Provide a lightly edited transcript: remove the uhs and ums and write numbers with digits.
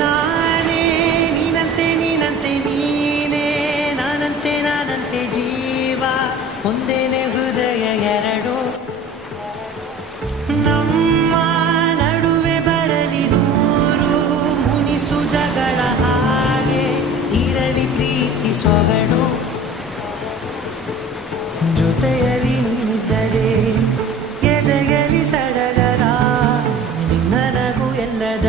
ನಾನೇ ನೀನಂತೆ ನೀನಂತೆ ನೀನೇ ನಾನಂತೆ ನಾನಂತೆ ಜೀವ ಒಂದೇನೆ ಹೃದಯ ಎರಡು ನಮ್ಮ ನಡುವೆ ಬರಲಿ ನೂರು ಮುನಿಸು ಜಗಳ ಹಾಗೆ ಇರಲಿ ಪ್ರೀತಿ ಸೊಗಡು ಜೊತೆಯಲ್ಲಿ ನೀನಿದ್ದರೆ ಎದೆಯಲಿ ಸಡಗರ ನಿನ್ನ ನಗು ಎಲ್ಲದ